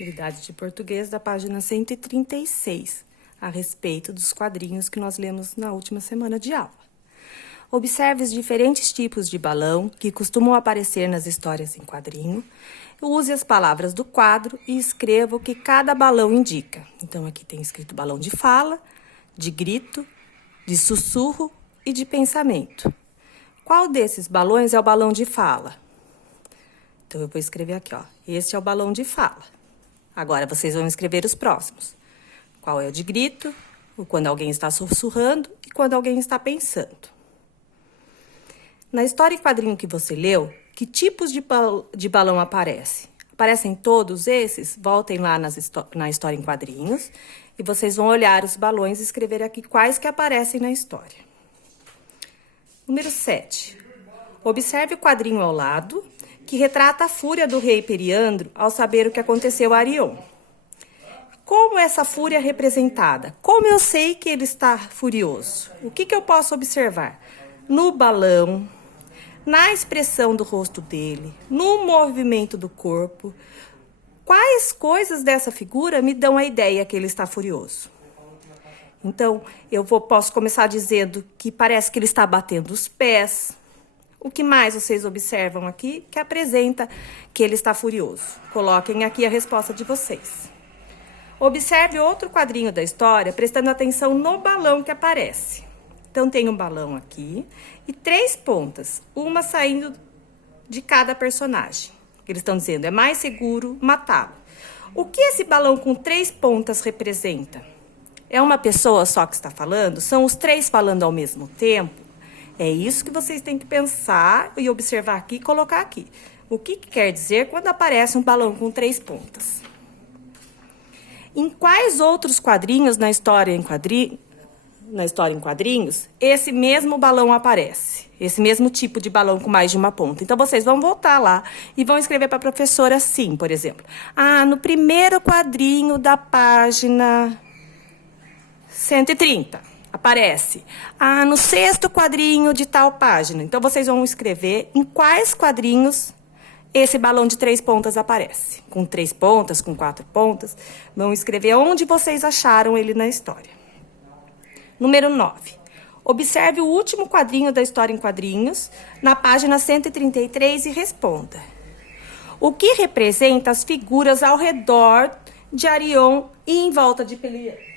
Atividade de português da página 136, a respeito dos quadrinhos que nós lemos na última semana de aula. Observe os diferentes tipos de balão que costumam aparecer nas histórias em quadrinho. Use as palavras do quadro e escreva o que cada balão indica. Então, aqui tem escrito balão de fala, de grito, de sussurro e de pensamento. Qual desses balões é o balão de fala? Então, eu vou escrever aqui, ó. Este é o balão de fala. Agora, vocês vão escrever os próximos. Qual é o de grito, o quando alguém está sussurrando e quando alguém está pensando. Na história em quadrinho que você leu, que tipos de balão aparecem? Aparecem todos esses? Voltem lá na história em quadrinhos e vocês vão olhar os balões e escrever aqui quais que aparecem na história. Número 7. Observe o quadrinho ao lado, que retrata a fúria do rei Periandro ao saber o que aconteceu a Arion. Como essa fúria é representada? Como eu sei que ele está furioso? O que eu posso observar? No balão, na expressão do rosto dele, no movimento do corpo. Quais coisas dessa figura me dão a ideia que ele está furioso? Então, posso começar dizendo que parece que ele está batendo os pés. O que mais vocês observam aqui que apresenta que ele está furioso? Coloquem aqui a resposta de vocês. Observe outro quadrinho da história, prestando atenção no balão que aparece. Então, tem um balão aqui e 3 pontas, uma saindo de cada personagem. Eles estão dizendo, é mais seguro matá-lo. O que esse balão com 3 pontas representa? É uma pessoa só que está falando? São os 3 falando ao mesmo tempo? É isso que vocês têm que pensar e observar aqui e colocar aqui. O que quer dizer quando aparece um balão com 3 pontas? Em quais outros quadrinhos na história em quadrinhos, esse mesmo balão aparece? Esse mesmo tipo de balão com mais de uma ponta. Então, vocês vão voltar lá e vão escrever para a professora assim, por exemplo. No primeiro quadrinho da página 130. Aparece. No 6º quadrinho de tal página. Então, vocês vão escrever em quais quadrinhos esse balão de 3 pontas aparece. Com 3 pontas, com 4 pontas. Vão escrever onde vocês acharam ele na história. Número 9. Observe o último quadrinho da história em quadrinhos, na página 133 e responda. O que representa as figuras ao redor de Arion e em volta de Periandro?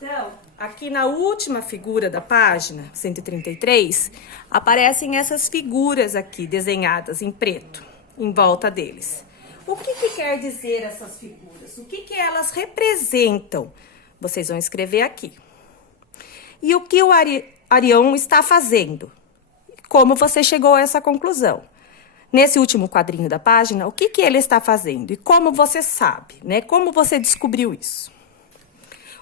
Então, aqui na última figura da página 133, aparecem essas figuras aqui desenhadas em preto, em volta deles. O que quer dizer essas figuras? O que elas representam? Vocês vão escrever aqui. E o que o Arion está fazendo? Como você chegou a essa conclusão? Nesse último quadrinho da página, o que ele está fazendo? E como você sabe, né? Como você descobriu isso?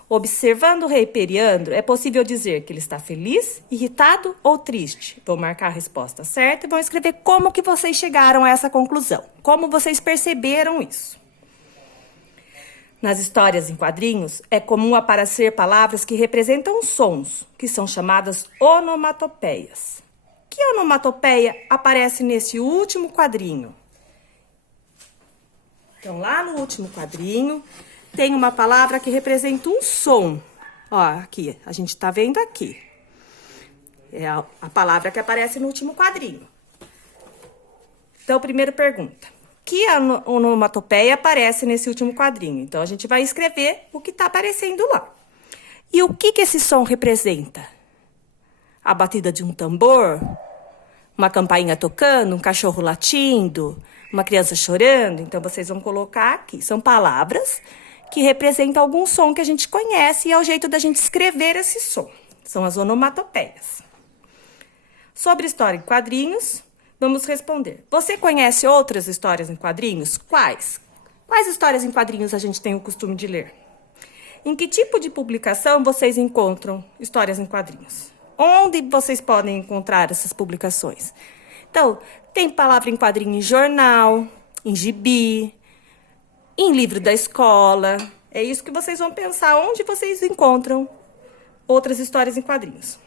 Observando o rei Periandro, é possível dizer que ele está feliz, irritado ou triste? Vão marcar a resposta certa e vão escrever como que vocês chegaram a essa conclusão. Como vocês perceberam isso? Nas histórias em quadrinhos, é comum aparecer palavras que representam sons, que são chamadas onomatopeias. Que onomatopeia aparece nesse último quadrinho? Então, lá no último quadrinho, tem uma palavra que representa um som. Ó, aqui, a gente tá vendo aqui. É a palavra que aparece no último quadrinho. Então, primeira pergunta. Que onomatopeia aparece nesse último quadrinho? Então, a gente vai escrever o que tá aparecendo lá. E o que esse som representa? A batida de um tambor? Uma campainha tocando? Um cachorro latindo? Uma criança chorando? Então, vocês vão colocar aqui. São palavras que representa algum som que a gente conhece e é o jeito da gente escrever esse som. São as onomatopeias. Sobre história em quadrinhos, vamos responder. Você conhece outras histórias em quadrinhos? Quais? Quais histórias em quadrinhos a gente tem o costume de ler? Em que tipo de publicação vocês encontram histórias em quadrinhos? Onde vocês podem encontrar essas publicações? Então, tem palavra em quadrinho em jornal, em gibi, em livro da escola. É isso que vocês vão pensar, onde vocês encontram outras histórias em quadrinhos.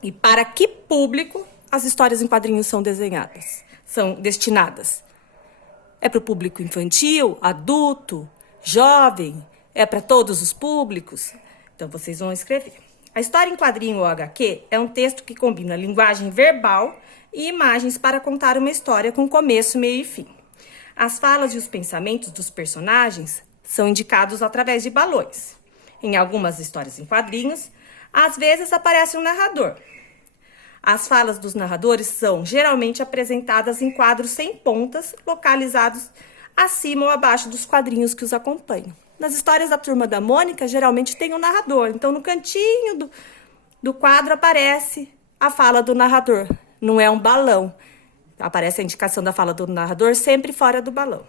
E para que público as histórias em quadrinhos são destinadas? É para o público infantil, adulto, jovem? É para todos os públicos? Então, vocês vão escrever. A história em quadrinho ou HQ é um texto que combina linguagem verbal e imagens para contar uma história com começo, meio e fim. As falas e os pensamentos dos personagens são indicados através de balões. Em algumas histórias em quadrinhos, às vezes aparece um narrador. As falas dos narradores são geralmente apresentadas em quadros sem pontas, localizados acima ou abaixo dos quadrinhos que os acompanham. Nas histórias da Turma da Mônica, geralmente tem um narrador. Então, no cantinho do quadro aparece a fala do narrador. Não é um balão. Aparece a indicação da fala do narrador sempre fora do balão.